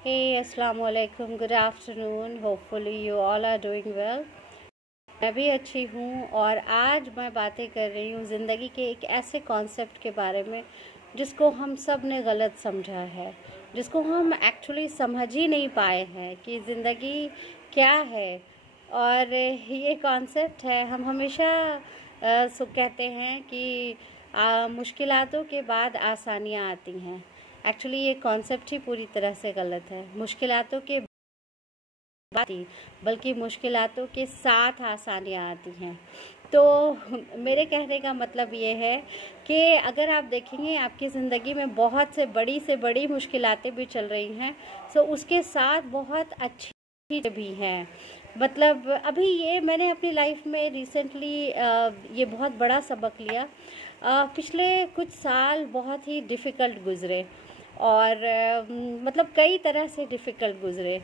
Hey, Assalamu alaikum, good afternoon. Hopefully you all are doing well. मैं भी अच्छी हूँ और आज मैं बातें कर रही हूँ ज़िंदगी के एक ऐसे कॉन्सेप्ट के बारे में जिसको हम सब ने गलत समझा है, जिसको हम एक्चुअली समझ ही नहीं पाए हैं कि ज़िंदगी क्या है। और ये कॉन्सेप्ट है, हम हमेशा कहते हैं कि मुश्किलातों के बाद आसानियाँ आती हैं। एक्चुअली ये कॉन्सेप्ट ही पूरी तरह से गलत है। मुश्किलातों के बाद बल्कि मुश्किलातों के साथ आसानियाँ आती हैं। तो मेरे कहने का मतलब ये है कि अगर आप देखेंगे आपकी ज़िंदगी में बहुत से बड़ी मुश्किलातें भी चल रही हैं, तो उसके साथ बहुत अच्छी भी हैं। मतलब अभी ये मैंने अपनी लाइफ में रिसेंटली ये बहुत बड़ा सबक लिया। पिछले कुछ साल बहुत ही डिफ़िकल्ट गुज़रे और मतलब कई तरह से डिफ़िकल्ट गुज़रे।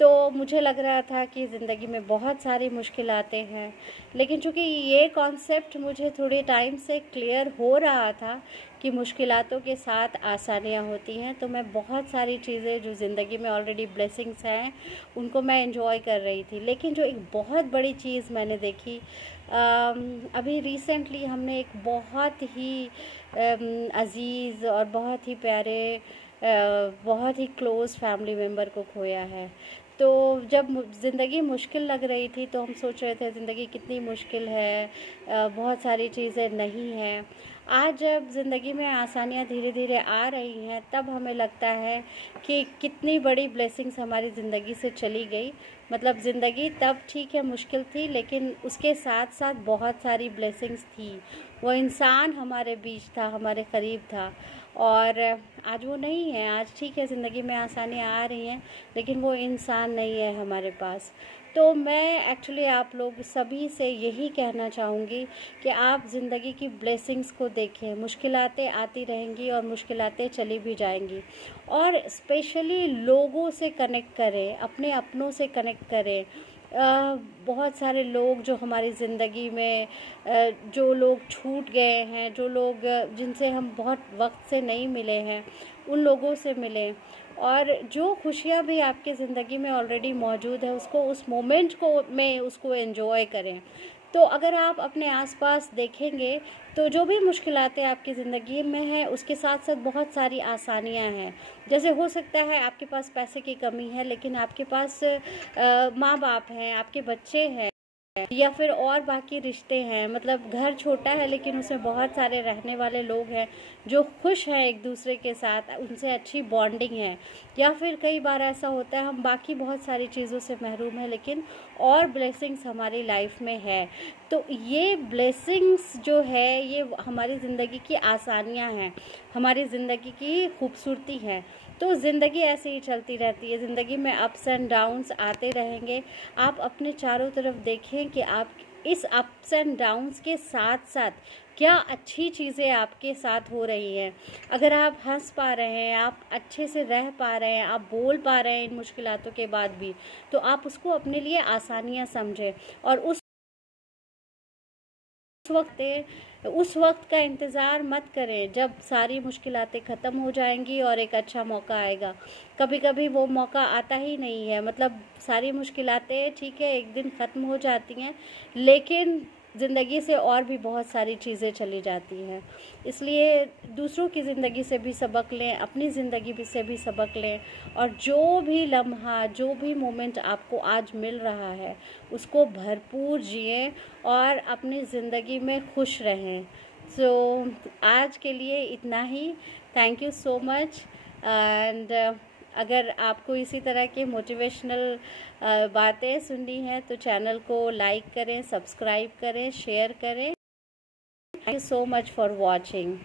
तो मुझे लग रहा था कि ज़िंदगी में बहुत सारी मुश्किलातें हैं, लेकिन चूँकि ये कॉन्सेप्ट मुझे थोड़े टाइम से क्लियर हो रहा था कि मुश्किलातों के साथ आसानियाँ होती हैं, तो मैं बहुत सारी चीज़ें जो ज़िंदगी में ऑलरेडी ब्लेसिंग्स हैं उनको मैं एंजॉय कर रही थी। लेकिन जो एक बहुत बड़ी चीज़ मैंने देखी, अभी रिसेंटली हमने एक बहुत ही अज़ीज़ और बहुत ही प्यारे बहुत ही क्लोज़ फैमिली मेम्बर को खोया है। तो जब ज़िंदगी मुश्किल लग रही थी तो हम सोच रहे थे ज़िंदगी कितनी मुश्किल है, बहुत सारी चीज़ें नहीं हैं। आज जब ज़िंदगी में आसानियाँ धीरे धीरे आ रही हैं, तब हमें लगता है कि कितनी बड़ी ब्लेसिंग्स हमारी ज़िंदगी से चली गई। मतलब ज़िंदगी तब ठीक है मुश्किल थी, लेकिन उसके साथ साथ बहुत सारी ब्लेसिंग्स थी। वो इंसान हमारे बीच था, हमारे करीब था, और आज वो नहीं है। आज ठीक है ज़िंदगी में आसानियाँ आ रही हैं, लेकिन वो इंसान नहीं है हमारे पास। तो मैं एक्चुअली आप लोग सभी से यही कहना चाहूँगी कि आप ज़िंदगी की ब्लेसिंग्स को देखें। मुश्किलातें आती रहेंगी और मुश्किलातें चली भी जाएंगी, और स्पेशली लोगों से कनेक्ट करें, अपने अपनों से कनेक्ट करें। बहुत सारे लोग जो हमारी ज़िंदगी में जो लोग छूट गए हैं, जो लोग जिनसे हम बहुत वक्त से नहीं मिले हैं, उन लोगों से मिलें। और जो खुशियाँ भी आपकी ज़िंदगी में ऑलरेडी मौजूद है, उसको उस मोमेंट को में उसको एंजॉय करें। तो अगर आप अपने आसपास देखेंगे तो जो भी मुश्किलातें आपकी ज़िंदगी में हैं, उसके साथ साथ बहुत सारी आसानियां हैं। जैसे हो सकता है आपके पास पैसे की कमी है, लेकिन आपके पास माँ बाप हैं, आपके बच्चे हैं, या फिर और बाकी रिश्ते हैं। मतलब घर छोटा है लेकिन उसमें बहुत सारे रहने वाले लोग हैं जो खुश हैं एक दूसरे के साथ, उनसे अच्छी बॉन्डिंग है। या फिर कई बार ऐसा होता है हम बाकी बहुत सारी चीज़ों से महरूम हैं, लेकिन और ब्लेसिंग्स हमारी लाइफ में है। तो ये ब्लेसिंग्स जो है ये हमारी ज़िंदगी की आसानियाँ हैं, हमारी ज़िंदगी की खूबसूरती है। तो ज़िंदगी ऐसे ही चलती रहती है, ज़िंदगी में अप्स एंड डाउन्स आते रहेंगे। आप अपने चारों तरफ देखें कि आप इस अप्स एंड डाउन्स के साथ साथ क्या अच्छी चीज़ें आपके साथ हो रही हैं। अगर आप हंस पा रहे हैं, आप अच्छे से रह पा रहे हैं, आप बोल पा रहे हैं इन मुश्किलातों के बाद भी, तो आप उसको अपने लिए आसानियाँ समझें। और उस वक्त का इंतज़ार मत करें जब सारी मुश्किलातें ख़त्म हो जाएंगी और एक अच्छा मौका आएगा। कभी कभी वो मौका आता ही नहीं है। मतलब सारी मुश्किलातें ठीक है एक दिन ख़त्म हो जाती हैं, लेकिन ज़िंदगी से और भी बहुत सारी चीज़ें चली जाती हैं। इसलिए दूसरों की ज़िंदगी से भी सबक लें, अपनी ज़िंदगी से भी सबक लें, और जो भी लम्हा, जो भी मोमेंट आपको आज मिल रहा है उसको भरपूर जिएं और अपनी ज़िंदगी में खुश रहें। सो आज के लिए इतना ही। Thank you so much. And अगर आपको इसी तरह के मोटिवेशनल बातें सुननी हैं तो चैनल को लाइक करें, सब्सक्राइब करें, शेयर करें। Thank you so much for watching.